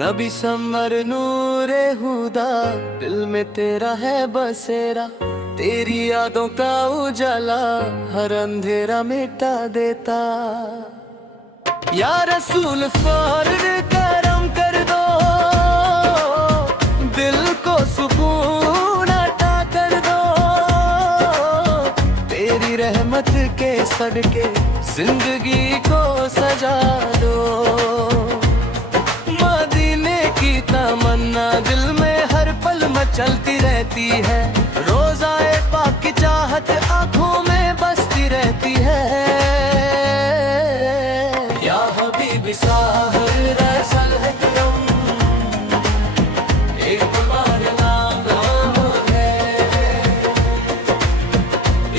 नबी summer नूरे हुदा, दिल में तेरा है बसेरा। तेरी यादों का उजाला हर अंधेरा मिटा देता। या रसूल फौरन करम कर दो, दिल को सुकून अता कर दो। तेरी रहमत के सदके जिंदगी को सजा दो। तमन्ना दिल में हर पल मचलती रहती है। रोज़ाए पाक की चाहत आँखों में बसती रहती है। या हबीबी साहर रसल है करम, एक बार नाम है।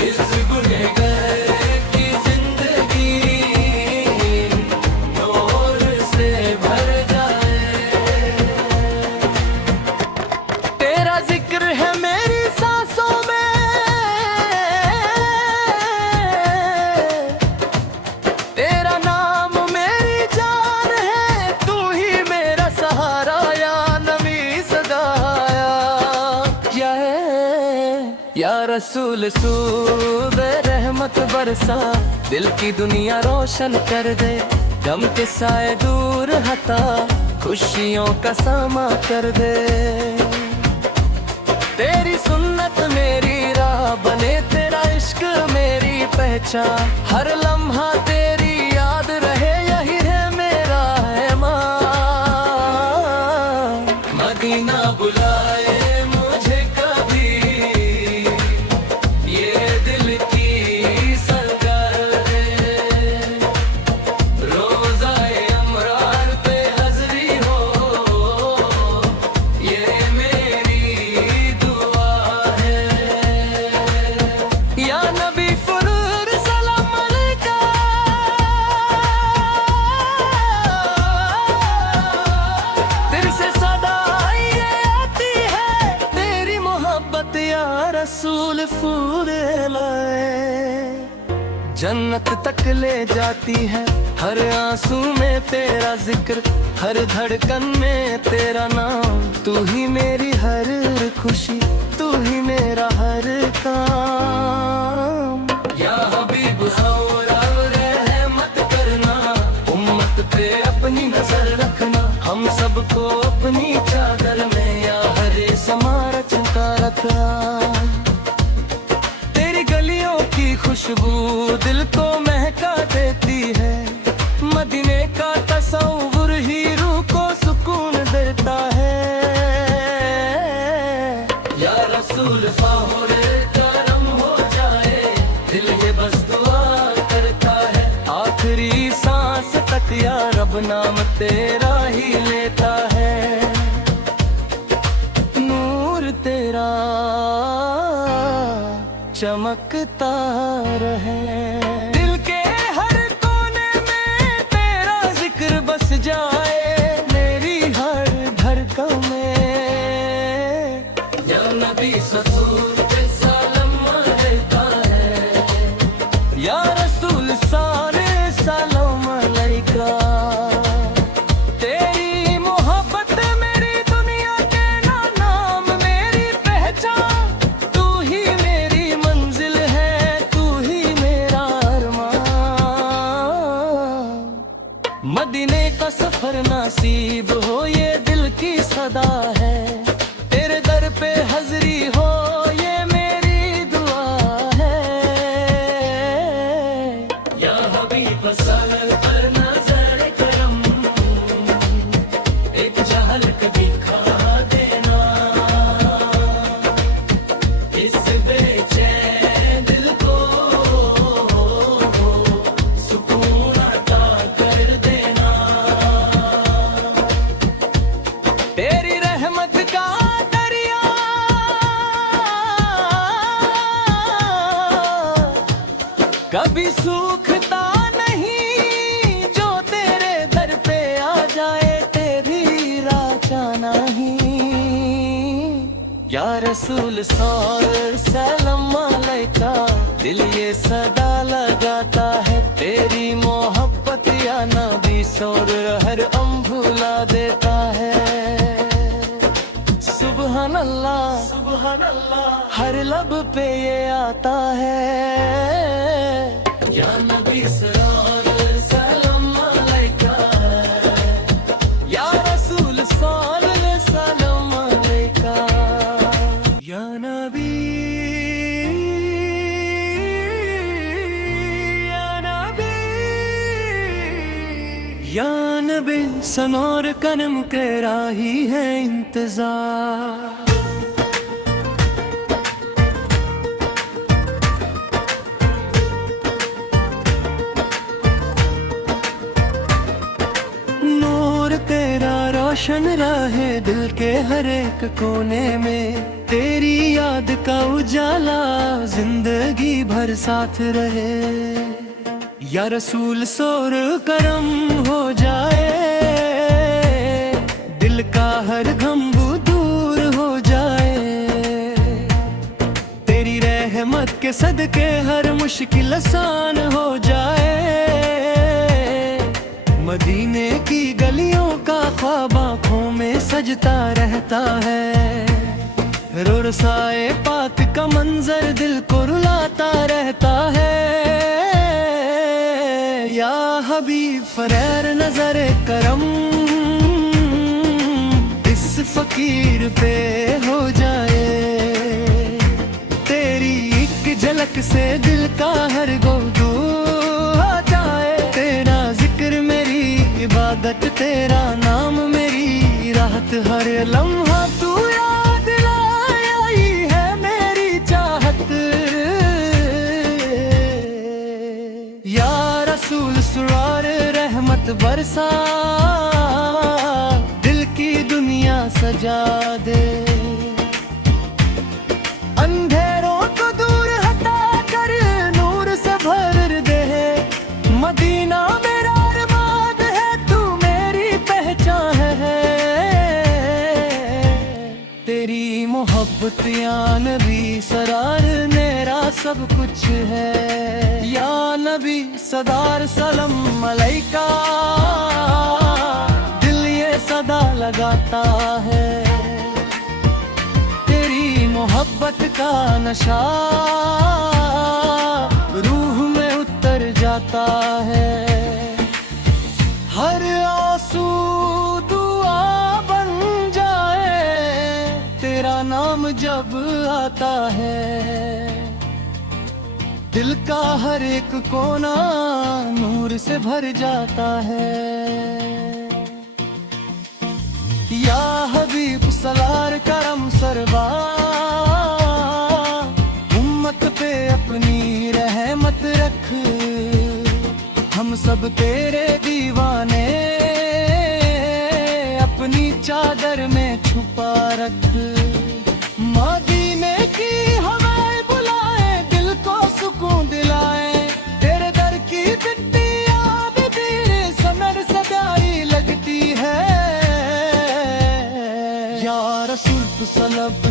इस गुनहगार की जिंदगी नूर से भर जाए। जिक्र है मेरी सांसों में, तेरा नाम मेरी जान है। तू ही मेरा सहारा या नबी सदाया। या रसूल सूद रहमत बरसा, दिल की दुनिया रोशन कर दे। गम के साए दूर हटा, खुशियों का सामा कर दे। तेरी सुन्नत मेरी राह बने, तेरा इश्क मेरी पहचान। हर लम्हा तेरी याद रहे, यही है मेरा ऐमान। मदीना बुलाए मुझे कभी, ये दिल की सरकार दे। रोज़ाए अमरार पे हाज़री हो, ये मेरी रसूल फूल लाए। जन्नत तक ले जाती है हर आंसू में तेरा जिक्र, हर धड़कन में तेरा नाम। तू ही मेरी हर खुशी, तू ही मेरा हर काम। या हबीब रहमत करना, उम्मत पे अपनी नजर रखना। हम सबको अपनी चादर में या हरे समारा छुपा रखना। खुशबू दिल को महका देती है। मदीने का तसव्वुर ही रूह को सुकून देता है। या रसूल साहुर करम हो जाए, दिल ये बस दुआ करता है। आखिरी सांस तक या रब नाम तेरा ही लेता है। नूर तेरा चमकता रहे, दिल के हर कोने में तेरा जिक्र बस जाए। मेरी हर धड़कन में या नबी ससूर पे सलाम रहता है। या रसूल सारे सलाम अलैका। तेरी मोहब्बत मेरी दुनिया के नाम, मेरी पहचान। तू ही मदीने का सफर नसीब हो, ये दिल की सदा है। तेरे दर पे हाज़री हो, ये मेरी दुआ है। या हबीब सल्लल्लाहु पर नज़र करम, एक झलक दिखा देना। इस बेचैन दिल को सुकून अता कर दे। तेरी रहमत का दरिया कभी सूखता नहीं, जो तेरे दर पे आ जाए तेरी राचाना ही। या रसूल सलाम अलैका, दिल ये सदा लगाता है। तेरी मोहब्बत या नबी सौर हर अम भुला देता है। हर लब पे ये आता है, या नबी सलाम अलैका, या रसूल सलाम अलैका, या नबी, या नबी, या नबी। सनोर कनम तेरा ही है इंतजार, रोशन रहे दिल के हर एक कोने में, तेरी याद का उजाला जिंदगी भर साथ रहे। या रसूल सोर करम हो जाए, दिल का हर गम दूर हो जाए, तेरी रहमत के सदके हर मुश्किल आसान हो जाए। मदीने की गलियों का ख्वाब आँखों में सजता रहता है, रोरसाए पाक का मंजर दिल को रुलाता रहता है। या हबीब फरैर नजर करम इस फकीर पे हो जाए, तेरी एक झलक से दिल का हर गोदू आ जाए। तेरा जिक्र मेरी इबादत, तेरा नाम मेरी राहत, हर लम्हा तू याद लाया ही है मेरी चाहत। या रसूल सुरार रहमत बरसा, दिल की दुनिया सजा दे, अंधेरों को दूर हटा कर नूर से भर दे। मदीना मेरा अरमान है, तू मेरी पहचान है, तेरी मोहब्बत या नबी सरार मेरा सब कुछ है। या नबी सदार सलाम अलैका, दिल ये सदा लगाता है, तेरी मोहब्बत का नशा रूह में उतर जाता है। हर आंसू दुआ बन जाए, तेरा नाम जब आता है, दिल का हर एक कोना नूर से भर जाता है। या हबीब सलार करम सरबा, उम्मत पे अपनी रहमत रख, हम सब तेरे दीवाने अपनी चादर में छुपा रख। मदीने की हवाएं बुलाए, दिल को सुकून दिलाए, तेरे दर की मिट्टी याद तेरे समर से प्यारी लगती है। या रसूल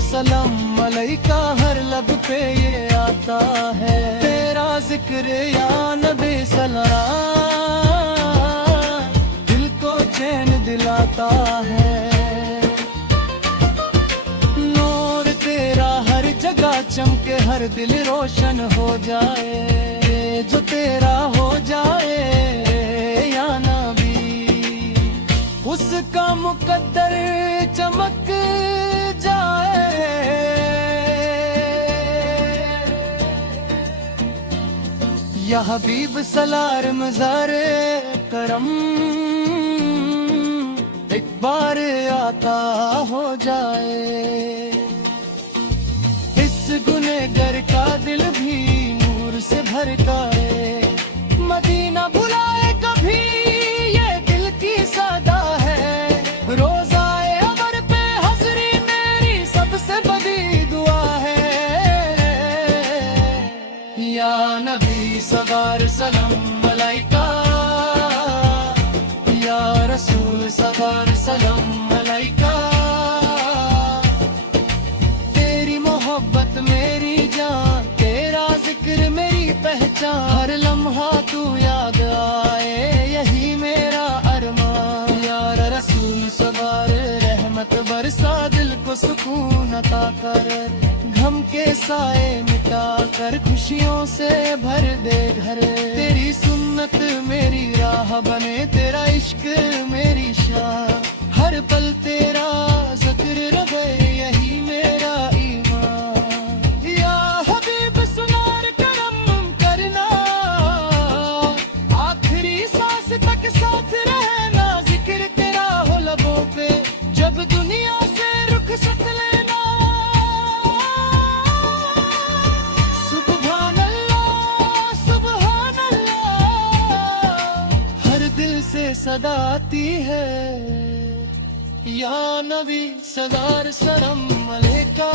सलाम अलैका, हर लब पे ये आता है, तेरा जिक्र या नबी सलाम दिल को चैन दिलाता है। नूर तेरा हर जगह चमके, हर दिल रोशन हो जाए, जो तेरा हो जाए या नबी, उसका मुकद्दर चमक जाए। या हबीब सलार मज़ार करम एक बार आता हो जाए, इस गुनहगार का दिल भी नूर से भर जाए। मदीना बुलाए कभी ये दिल की सदा है, रोज़ाए अमर पे हज़री मेरी सबसे बड़ी दुआ है। या नबी सगार सलाम अलैका, या रसूल सगार सलाम अलैका, तेरी मोहब्बत मेरी जान, तेरा जिक्र मेरी पहचान, हर लम्हा तू याद आए यही मेरा अरमान। यार रसूल सगार रहमत बरसा, दिल को सुकून अता कर। के साए मिटा कर खुशियों से भर दे घर। तेरी सुन्नत मेरी राह बने, तेरा इश्क मेरी शान। हर पल तेरा जिक्र रहे, यही मेरा ईमान। या हबीब सुनार करम करना, आखिरी सांस तक साथ रहना। जिक्र तेरा हो लबों पे, जब दुनिया से रुखसत लेना। सुभान अल्लाह, सुभान अल्लाह, हर दिल से सदा आती है। या नबी सरदार सलाम अलैका।